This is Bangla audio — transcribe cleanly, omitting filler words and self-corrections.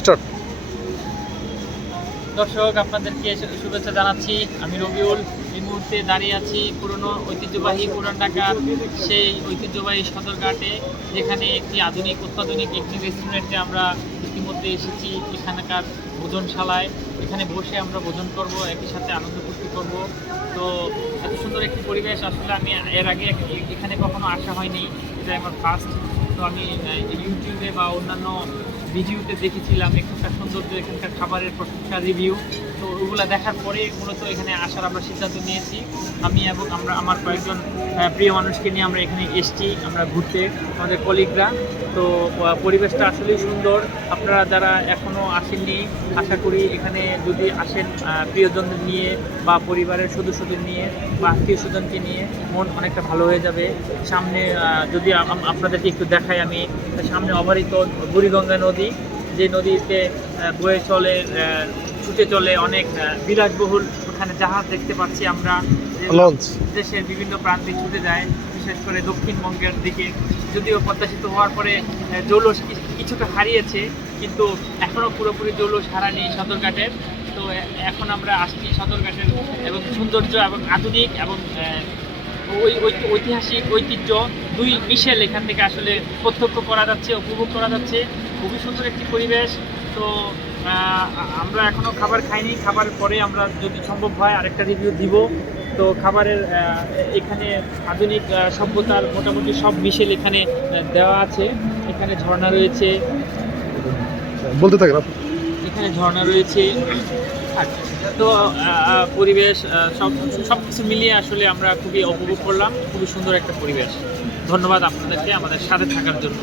স্টার্ট। দর্শক আপনাদেরকে শুভেচ্ছা জানাচ্ছি। আমি রবিউল। এই মুহূর্তে দাঁড়িয়ে আছি পুরনো ঐতিহ্যবাহী পুরান ঢাকার সেই ঐতিহ্যবাহী সদরঘাটে, যেখানে একটি অত্যাধুনিক একটি রেস্টুরেন্টে আমরা ইতিমধ্যে এসেছি। এখানকার ভোজনশালায়, এখানে বসে আমরা ভোজন করব, একই সাথে আনন্দ ফুর্তি করব। তো এত সুন্দর একটি পরিবেশ, আসলে আমি এর আগে এখানে কখনো আসা হয়নি, এটা আমার ফার্স্ট। তো আমি ইউটিউবে বা অন্যান্য ভিডিওতে দেখেছিলাম এখানকার সৌন্দর্য, এখানকার খাবারের প্রশংসা, রিভিউ। তো ওগুলো দেখার পরে মূলত এখানে আসার আমরা সিদ্ধান্ত নিয়েছি। আমি এবং আমার কয়েকজন প্রিয় মানুষকে নিয়ে আমরা এখানে এসেছি, আমরা ঘুরতে, আমাদের কলিগরা। তো পরিবেশটা আসলেই সুন্দর। আপনারা যারা এখনও আসেননি, আশা করি এখানে যদি আসেন প্রিয়জনদের নিয়ে বা পরিবারের সদস্যদের নিয়ে বা আত্মীয় স্বজনকে নিয়ে, মন অনেকটা ভালো হয়ে যাবে। সামনে যদি আপনাদেরকে একটু দেখাই, আমি সামনে অবারিত বুড়িগঙ্গা নদী, যে নদীতে বয়ে চলে, ছুটে চলে অনেক বিলাসবহুল ওখানে জাহাজ দেখতে পাচ্ছি আমরা। লঞ্চ দেশের বিভিন্ন প্রান্তে ছুটে যায়, বিশেষ করে দক্ষিণবঙ্গের দিকে। যদিও পদ্মা সেতু হওয়ার পরে জৌলুস কিছুটা হারিয়েছে, কিন্তু এখনও পুরোপুরি জৌলুস হারানি সদরঘাটের। তো এখন আমরা আসছি সদরঘাটের, এবং সৌন্দর্য এবং আধুনিক এবং ঐতিহাসিক ঐতিহ্য দুই মিশেল এখান থেকে আসলে প্রত্যক্ষ করা যাচ্ছে, উপভোগ করা যাচ্ছে। খুবই সুন্দর একটি পরিবেশ। তো আমরা এখনও খাবার খাইনি, খাবার পরে আমরা যদি সম্ভব হয় আরেকটা রিভিউ দিব। তো খাবারের এখানে আধুনিক সভ্যতার মোটামুটি সব মিশেল এখানে দেওয়া আছে। এখানে ঝর্ণা রয়েছে, বলতে থাকেন। এখানে ঝর্ণা রয়েছে। তো পরিবেশ সব কিছু মিলিয়ে আসলে আমরা খুবই উপভোগ করলাম। খুবই সুন্দর একটা পরিবেশ। ধন্যবাদ আপনাদেরকে আমাদের সাথে থাকার জন্য।